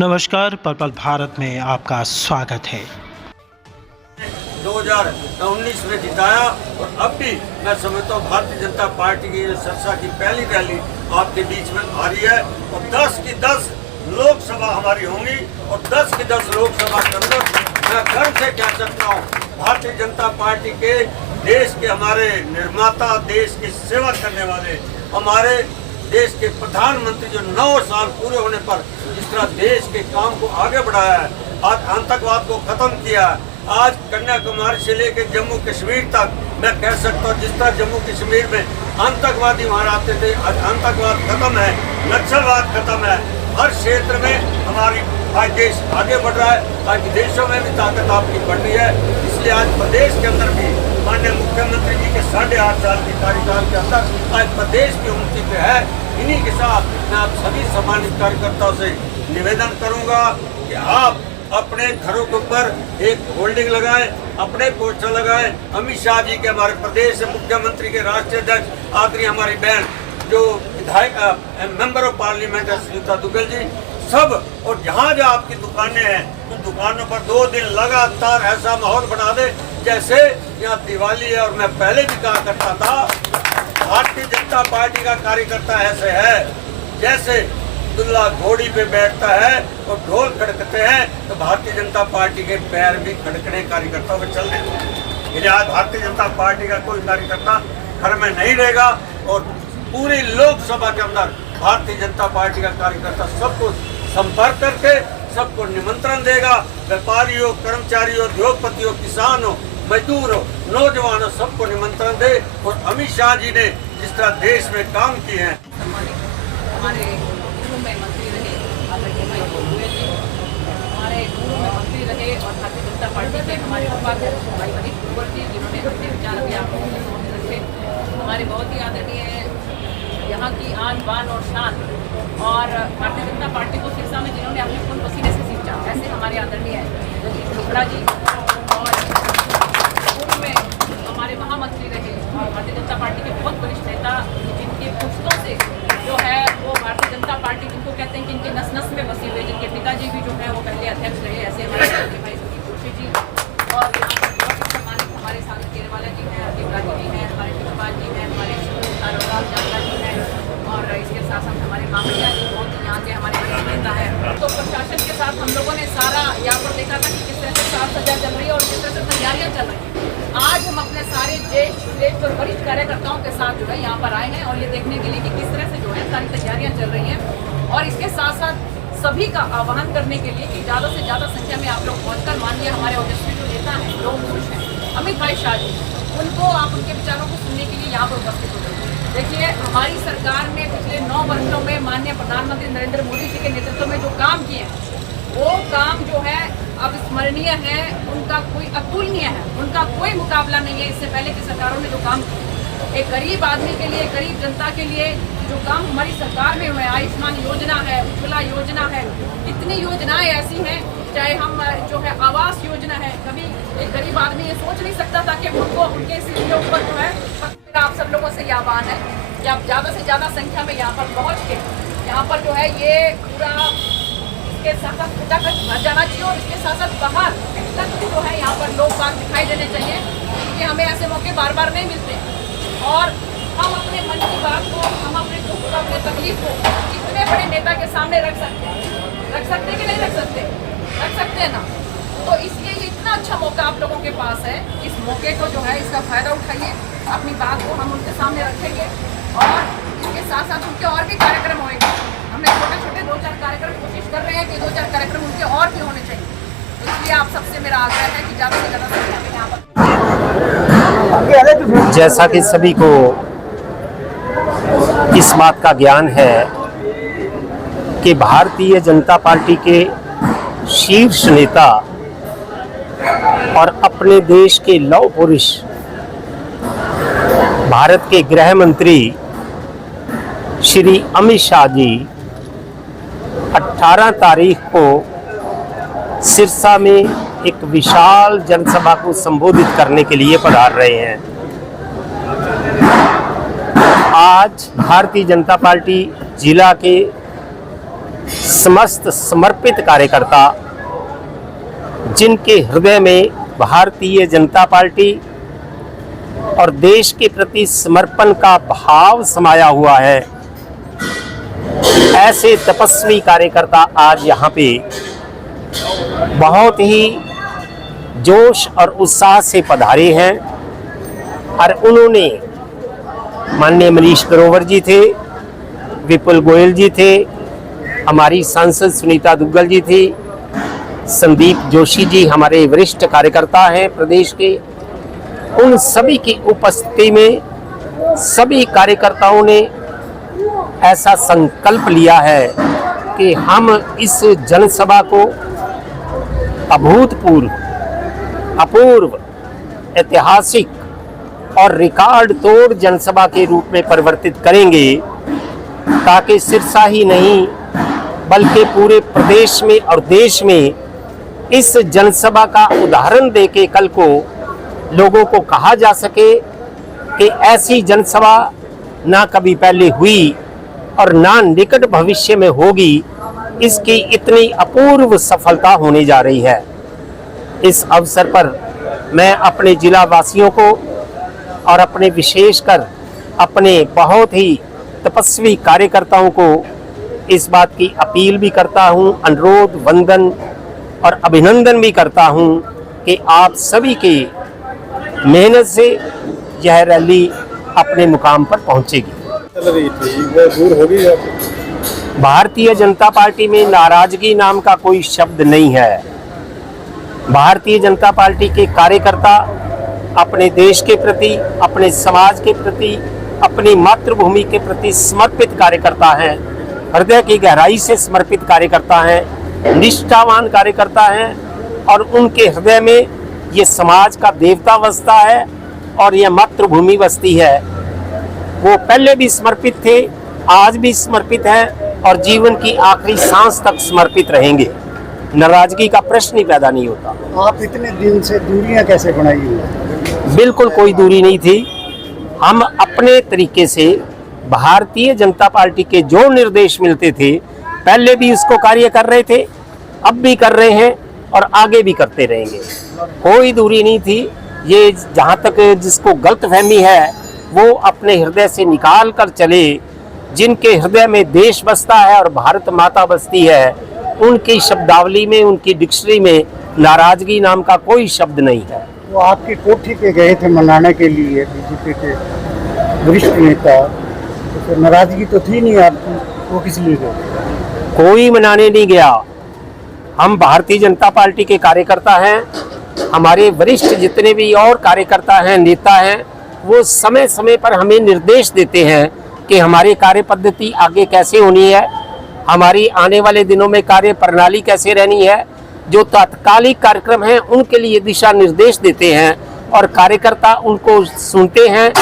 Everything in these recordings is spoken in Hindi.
नमस्कार, पर्पल भारत में आपका स्वागत है। 2019 में जिताया और अब भी मैं समझता हूँ भारतीय जनता पार्टी की सरसा की पहली रैली आपके बीच में आ रही है और 10 की 10 लोकसभा हमारी होंगी और 10 की 10 लोकसभा के अंदर मैं गर्व से कह सकता हूँ भारतीय जनता पार्टी के देश के हमारे निर्माता, देश की सेवा करने वाले, हमारे देश के प्रधानमंत्री जो 9 साल पूरे होने पर जिस तरह देश के काम को आगे बढ़ाया है, आज आतंकवाद को खत्म किया है, आज कन्याकुमारी से लेकर जम्मू कश्मीर तक मैं कह सकता हूँ जिस तरह जम्मू कश्मीर में आतंकवादी वहाँ आते थे, आज आतंकवाद खत्म है, नक्सलवाद खत्म है। हर क्षेत्र में हमारी आज देश आगे बढ़ रहा है, आज विदेशों में भी ताकत आपकी बढ़ रही है। इसलिए आज प्रदेश के अंदर भी माननीय मुख्यमंत्री जी के 8.5 साल के कार्यकाल के अंदर आज प्रदेश की उन्नति पे है। इन्हीं के साथ मैं आप सभी सम्मानित कार्यकर्ताओं से निवेदन करूंगा कि आप अपने घरों के ऊपर एक होल्डिंग लगाएं, अपने पोस्टर लगाएं। अमित शाह जी के हमारे प्रदेश मुख्यमंत्री के राष्ट्रीय अध्यक्ष आदरणीय हमारी बहन जो विधायक मेंबर ऑफ पार्लियामेंट है सुनीता दुग्गल जी सब, और जहाँ जहाँ आपकी दुकानें हैं उन दुकानों पर 2 दिन लगातार ऐसा माहौल बना दे जैसे यहाँ दिवाली है। और मैं पहले भी कहा करता था भारतीय जनता पार्टी का कार्यकर्ता ऐसे है जैसे दुल्ला घोड़ी पे बैठता है और ढोल खड़कते हैं तो भारतीय जनता पार्टी के पैर भी खड़कने कार्यकर्ताओं को चलने दो। आज भारतीय जनता पार्टी का कोई कार्यकर्ता घर में नहीं रहेगा और पूरी लोकसभा के अंदर भारतीय जनता पार्टी का कार्यकर्ता सबको संपर्क करके सबको निमंत्रण देगा। व्यापारी हो, कर्मचारी हो, उद्योगपति हो, किसान हो, मजदूर हो, नौजवान हो, सबको निमंत्रण दे। और अमित शाह जी ने जिस तरह देश में काम किए हैं, हमारे गृह में मंत्री रहे आदरणीय गोयल जी, हमारे गृह में मंत्री रहे और भारतीय जनता पार्टी के हमारे उपाध्यक्ष भाई मनीष ग्रोवर जी जिन्होंने अपने विचार अभी आप लोगों के सामने रखे, हमारे बहुत ही आदरणीय यहाँ की आन बान और शान और भारतीय जनता पार्टी को सिरसा में जिन्होंने अपने खून पसीने से सींचा, ऐसे हमारे आदरणीय जगदीश धोखड़ा जी और पूर्व में हमारे महामंत्री रहे और भारतीय जनता पार्टी के बहुत वरिष्ठ नेता जिनके पुस्तों से जो है वो भारतीय जनता पार्टी जिनको कहते हैं कि इनके नस नस में बसी हुई, जिनके पिताजी भी जो है वो पहले अध्यक्ष रहे, ऐसे हमारे भाई सुनील जोशी जी और सम्मानित हमारे सागर केरवाला जी हैं, देवराज जी हैं, हमारे शिवपाल जी हैं, हमारे जानका जी हैं और इसके साथ साथ हमारे मामलिया जी बहुत यहाँ के हमारे वरिष्ठ नेता है। तो प्रशासन के साथ हम लोगों ने सारा यहाँ पर देखा था कि किस तरह से साज सज्जा चल रही है और किस तरह से तैयारियाँ चल रही हैं। आज हम अपने सारे ज्येष्ठ और वरिष्ठ कार्यकर्ताओं के साथ जो है यहाँ पर आए हैं और ये देखने के लिए कि किस तरह से जो है सारी तैयारियाँ चल रही हैं और इसके साथ साथ सभी का आह्वान करने के लिए कि ज़्यादा से ज़्यादा संख्या में आप लोग पहुँचकर मानिए हमारे ओजस्वी जो नेता हैं, लोग पुरुष हैं, अमित भाई शाह जी, उनको आप उनके विचारों को सुनने के लिए यहाँ पर उपस्थित हो गए। देखिए हमारी सरकार ने पिछले 9 वर्षों में माननीय प्रधानमंत्री नरेंद्र मोदी जी के नेतृत्व में जो काम किए हैं वो काम जो है अब स्मरणीय है, उनका कोई अतुलनीय है, उनका कोई मुकाबला नहीं है इससे पहले की सरकारों ने जो काम किया। एक गरीब आदमी के लिए, गरीब जनता के लिए जो काम हमारी सरकार में हुए, आयुष्मान योजना है, उज्ज्वला योजना है, कितनी योजनाएं ऐसी हैं, चाहे हम जो है आवास योजना है, कभी एक गरीब आदमी ये सोच नहीं सकता था कि उनको उनके सिर के ऊपर जो है। आप सब लोगों से ये आह्वान है कि आप ज़्यादा से ज़्यादा संख्या में यहाँ पर पहुँच के यहाँ पर जो है ये पूरा इसके साथ साथ पूजा तक भर जाना चाहिए और इसके साथ साथ बाहर तक जो है यहाँ पर लोग बाग दिखाई देने चाहिए क्योंकि हमें ऐसे मौके बार बार नहीं मिलते और हम अपने मन की बात को, हम अपने दुख को, अपने तकलीफ को इतने बड़े नेता के सामने रख सकते कि नहीं रख सकते हैं ना। तो इसलिए ये इतना अच्छा मौका आप लोगों के पास है, इस मौके को जो है इसका फ़ायदा उठाइए, अपनी बात को हम उनके सामने रखेंगे और इसके साथ साथ उनके और भी कार्यक्रम होंगे। हमने छोटे छोटे 2-4 कार्यक्रम कोशिश कर रहे हैं कि 2-4 कार्यक्रम उनके और भी होने चाहिए। इसलिए आप सबसे मेरा आग्रह है कि ज़्यादा से ज़्यादा संख्या में यहाँ पर। जैसा कि सभी को इस बात का ज्ञान है कि भारतीय जनता पार्टी के शीर्ष नेता और अपने देश के लौह पुरुष भारत के गृह मंत्री श्री अमित शाह जी 18 तारीख को सिरसा में एक विशाल जनसभा को संबोधित करने के लिए पधार रहे हैं। आज भारतीय जनता पार्टी जिला के समस्त समर्पित कार्यकर्ता, जिनके हृदय में भारतीय जनता पार्टी और देश के प्रति समर्पण का भाव समाया हुआ है, ऐसे तपस्वी कार्यकर्ता आज यहाँ पे बहुत ही जोश और उत्साह से पधारे हैं। और उन्होंने, माननीय मनीष ग्रोवर जी थे, विपुल गोयल जी थे, हमारी सांसद सुनीता दुग्गल जी थी, संदीप जोशी जी हमारे वरिष्ठ कार्यकर्ता हैं प्रदेश के, उन सभी की उपस्थिति में सभी कार्यकर्ताओं ने ऐसा संकल्प लिया है कि हम इस जनसभा को अभूतपूर्व, अपूर्व, ऐतिहासिक और रिकॉर्ड तोड़ जनसभा के रूप में परिवर्तित करेंगे, ताकि सिरसा ही नहीं बल्कि पूरे प्रदेश में और देश में इस जनसभा का उदाहरण देके कल को लोगों को कहा जा सके कि ऐसी जनसभा ना कभी पहले हुई और ना निकट भविष्य में होगी। इसकी इतनी अपूर्व सफलता होने जा रही है। इस अवसर पर मैं अपने जिला वासियों को और अपने विशेषकर अपने बहुत ही तपस्वी कार्यकर्ताओं को इस बात की अपील भी करता हूं, अनुरोध, वंदन और अभिनंदन भी करता हूं कि आप सभी के मेहनत से यह रैली अपने मुकाम पर पहुंचेगी। चल रही थी वो दूर हो गई। भारतीय जनता पार्टी में नाराजगी नाम का कोई शब्द नहीं है। भारतीय जनता पार्टी के कार्यकर्ता अपने देश के प्रति, अपने समाज के प्रति, अपनी मातृभूमि के प्रति समर्पित कार्यकर्ता हैं, हृदय की गहराई से समर्पित कार्यकर्ता हैं, निष्ठावान कार्यकर्ता हैं और उनके हृदय में ये समाज का देवता बसता है और यह मातृभूमि बसती है। वो पहले भी समर्पित थे, आज भी समर्पित हैं और जीवन की आखिरी सांस तक समर्पित रहेंगे। नाराजगी का प्रश्न ही पैदा नहीं होता। आप इतने दिन से दूरियां कैसे बनाई हुई? बिल्कुल कोई दूरी नहीं थी। हम अपने तरीके से भारतीय जनता पार्टी के जो निर्देश मिलते थे पहले भी उसको कार्य कर रहे थे, अब भी कर रहे हैं और आगे भी करते रहेंगे। कोई दूरी नहीं थी। ये जहाँ तक जिसको गलतफहमी है वो अपने हृदय से निकाल कर चले। जिनके हृदय में देश बसता है और भारत माता बसती है, उनकी शब्दावली में, उनकी डिक्शनरी में नाराजगी नाम का कोई शब्द नहीं है। वो आपकी कोठी पे गए थे मनाने के लिए बीजेपी के वरिष्ठ नेता, तो फिर नाराजगी तो थी नहीं आपकी, वो किस लिए गए? कोई मनाने नहीं गया। हम भारतीय जनता पार्टी के कार्यकर्ता हैं। हमारे वरिष्ठ जितने भी और कार्यकर्ता हैं, नेता हैं, वो समय समय पर हमें निर्देश देते हैं कि हमारी कार्य पद्धति आगे कैसे होनी है, हमारी आने वाले दिनों में कार्य प्रणाली कैसे रहनी है। जो तात्कालिक कार्यक्रम हैं उनके लिए दिशा निर्देश देते हैं और कार्यकर्ता उनको सुनते हैं,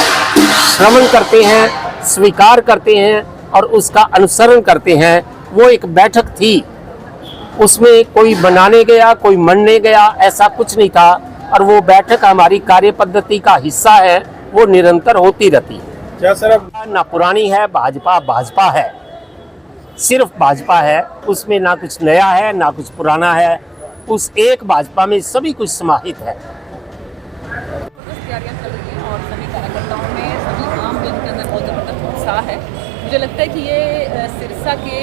श्रवण करते हैं, स्वीकार करते हैं और उसका अनुसरण करते हैं। वो एक बैठक थी, उसमें कोई बनाने गया, कोई मनने गया, ऐसा कुछ नहीं था। और वो बैठक हमारी कार्य पद्धति का हिस्सा है, वो निरंतर होती रहती है। क्या सर अब ना पुरानी है, भाजपा है, सिर्फ भाजपा है। उसमें ना कुछ नया है ना कुछ पुराना है। उस एक भाजपा में सभी कुछ समाहित है। तैयारियां चल रही हैं और सभी कार्यकर्ताओं में, सभी आम जन के अंदर बहुत ज़बरदस्त उत्साह है। मुझे लगता है कि ये सिरसा के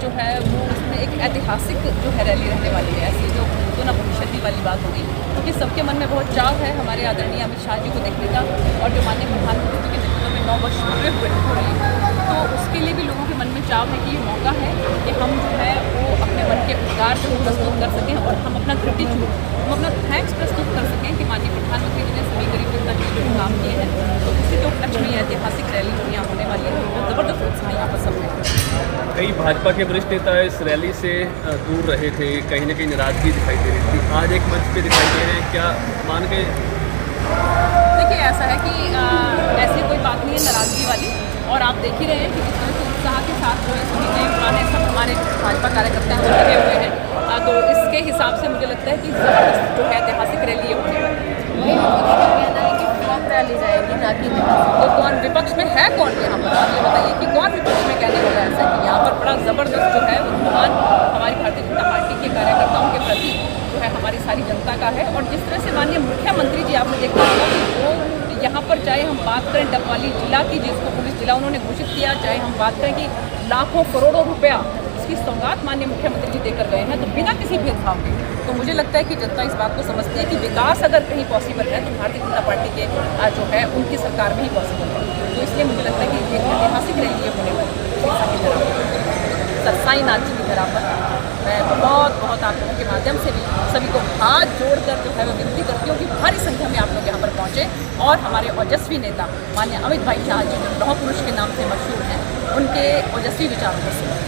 जो है वो उसमें एक ऐतिहासिक जो है रैली रहने वाली है। ऐसी जो ना भविष्य वाली बात होगी, क्योंकि सबके मन में बहुत चाव है हमारे आदरणीय अमित शाह जी को देखने का और जो माननीय प्रधानमंत्री के नेतृत्व में 9 वर्ष पूरे हुए हो रही है, तो उसके लिए भी लोगों के मन में चाव है कि ये मौका है कि हम जो है वो अपने मन के उद्गार जो प्रस्तुत कर सकें और हम अपना ग्रेटिट्यूड, हम अपना थैंक्स प्रस्तुत कर सकें कि माननीय प्रधानमंत्री जी ने सभी गरीब जनता के लिए काम किए हैं। तो इसी के उपलक्ष्य में ऐतिहासिक रैली जो यहाँ होने वाली है, बहुत ज़बरदस्त उत्साह यहाँ पर सब है। कई भाजपा के वरिष्ठ नेता इस रैली से दूर रहे थे, कहीं ना कहीं नाराजगी दिखाई दे रही थी, आज एक मंच पे दिखाई दे रहे हैं, क्या मान के? देखिए ऐसा है कि ऐसी कोई बात नहीं है नाराजगी वाली, और आप देख ही रहे हैं कि किस तरह से उत्साह के साथ जो है सभी नए पुराने सब हमारे भाजपा कार्यकर्ता हैं लगे हुए हैं। तो इसके हिसाब से मुझे लगता है कि ज़बरदस्त जो है ऐतिहासिक रैली है होने वाली है। रैली जाएगी ना कि तो कौन विपक्ष में है, कौन यहाँ पर? आप ये बताइए कि कौन विपक्ष में कहने वाला है ऐसा कि यहाँ पर बड़ा ज़बरदस्त जो है वो ध्यान हमारी भारतीय जनता पार्टी के कार्यकर्ताओं के प्रति जो है हमारी सारी जनता का है। और जिस तरह से माननीय मुख्यमंत्री जी, आपने देखा होगा कि वो यहाँ पर चाहे हम बात करें डबवाली जिला की, जिसको पुलिस जिला उन्होंने घोषित किया, चाहे हम बात करें कि लाखों करोड़ों रुपया इसकी सौगात माननीय मुख्यमंत्री जी देकर गए हैं, तो बिना किसी भेदभाव के। तो मुझे लगता है कि जनता इस बात को समझती है कि विकास अगर कहीं पॉसिबल है तो भारतीय जनता पार्टी के जो है उनकी सरकार में ही पॉसिबल है। तो इसलिए मुझे लगता है कि एक ऐतिहासिक रैली है होने वाली सिरसा की धरा पर, सरसाई नाची की धरा पर। मैं बहुत बहुत आप लोगों के माध्यम से भी सभी को हाथ जोड़कर जो है वो विनती करती हूँ कि भारी संख्या में आप लोग यहाँ पर पहुँचे और हमारे ओजस्वी नेता माननीय अमित भाई शाह जी, जो लौह पुरुष के नाम से मशहूर हैं, उनके ओजस्वी विचारों को सुनें।